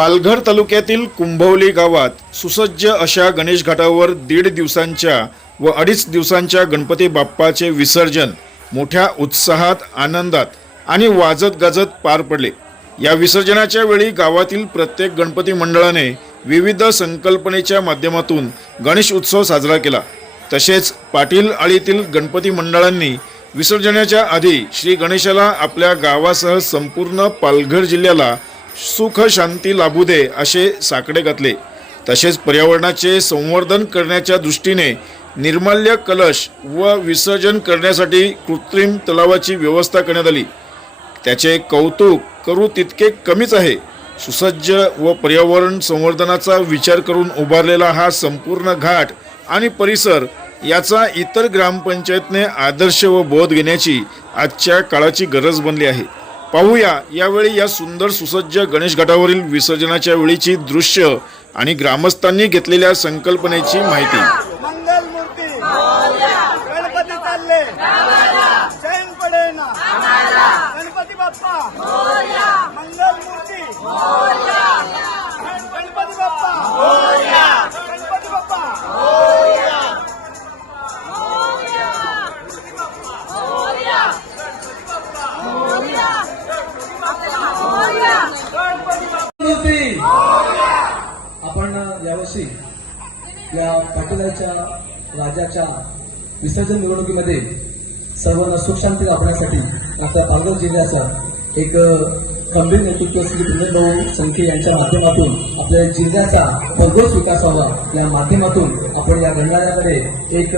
पालघर तालुक्यातील कुंभवली गावात सुसज्ज अशा गणेश घाटावर दीड दिवसांच्या व अडीच दिवसांच्या गणपती बाप्पाचे विसर्जन मोठ्या उत्साहात आनंदात आणि वाजत गाजत पार पडले. या विसर्जनाच्या वेळी गावातील प्रत्येक गणपती मंडळाने विविध संकल्पनेच्या माध्यमातून गणेश उत्सव साजरा केला. तसेच पाटील आळीतील गणपती मंडळांनी विसर्जनाच्या आधी श्री गणेशाला आपल्या गावासह संपूर्ण पालघर जिल्ह्याला सुख शांती लाभू दे असे साकडे घातले. तसेच पर्यावरणाचे संवर्धन करण्याच्या दृष्टीने निर्माल्य कलश व विसर्जन करण्यासाठी कृत्रिम तलावाची व्यवस्था करण्यात आली. त्याचे कौतुक करू तितके कमीच आहे. सुसज्ज व पर्यावरण संवर्धनाचा विचार करून उभारलेला हा संपूर्ण घाट आणि परिसर याचा इतर ग्रामपंचायतने आदर्श व बोध घेण्याची आजच्या काळाची गरज बनली आहे. पाहूया. यावेळी या सुंदर सुसज्ज गणेश घाटावरील विसर्जनाच्या वेळीची दृश्य आणि ग्रामस्थांनी घेतलेल्या संकल्पनेची माहिती. आपण यावर्षी या पाटीलाच्या राजाच्या विसर्जन निवडणुकीमध्ये सर्वांना सुखशांती लाभण्यासाठी आपल्या पालघर जिल्ह्याचा एक गंभीर नेतृत्व श्री भाऊ संखे यांच्या माध्यमातून आपल्या जिल्ह्याचा भरघोस विकास व्हावा या माध्यमातून आपण या घडणाऱ्याकडे एक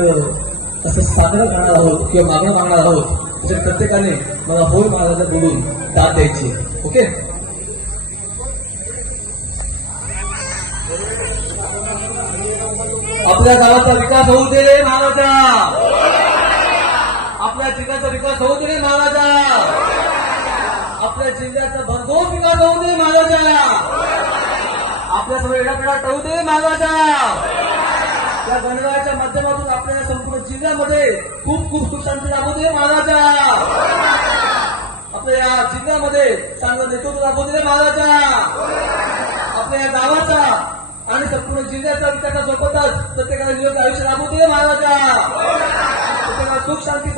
असं सागर करणार आहोत किंवा मागणं मागणार आहोत. त्याच्यात प्रत्येकाने मला होय महाराजा बोलून दाद द्यायची ओके? आपल्या गावाचा विकास होऊ दे रे महाराजा. आपल्या जिल्ह्याचा विकास होऊ दे रे महाराजा. आपल्या जिल्ह्याचा भरघोस विकास होऊ दे महाराजा. आपल्या सर्व येण्यापिढा टळू दे महाराजा. त्या गणरायाच्या माध्यमातून आपल्या संपूर्ण जिल्ह्यामध्ये खूप खूप सुख शांती लाभू दे महाराजा. आपल्या या जिल्ह्यामध्ये चांगलं नेतृत्व लाभू दे महाराजा. आपल्या या गावाचा तर पूर्ण जिल्ह्याचा विकासासोबतच प्रत्येकाला निरोगी आयुष्य लाभू दे महाराजा प्रत्येकाला सुख शांती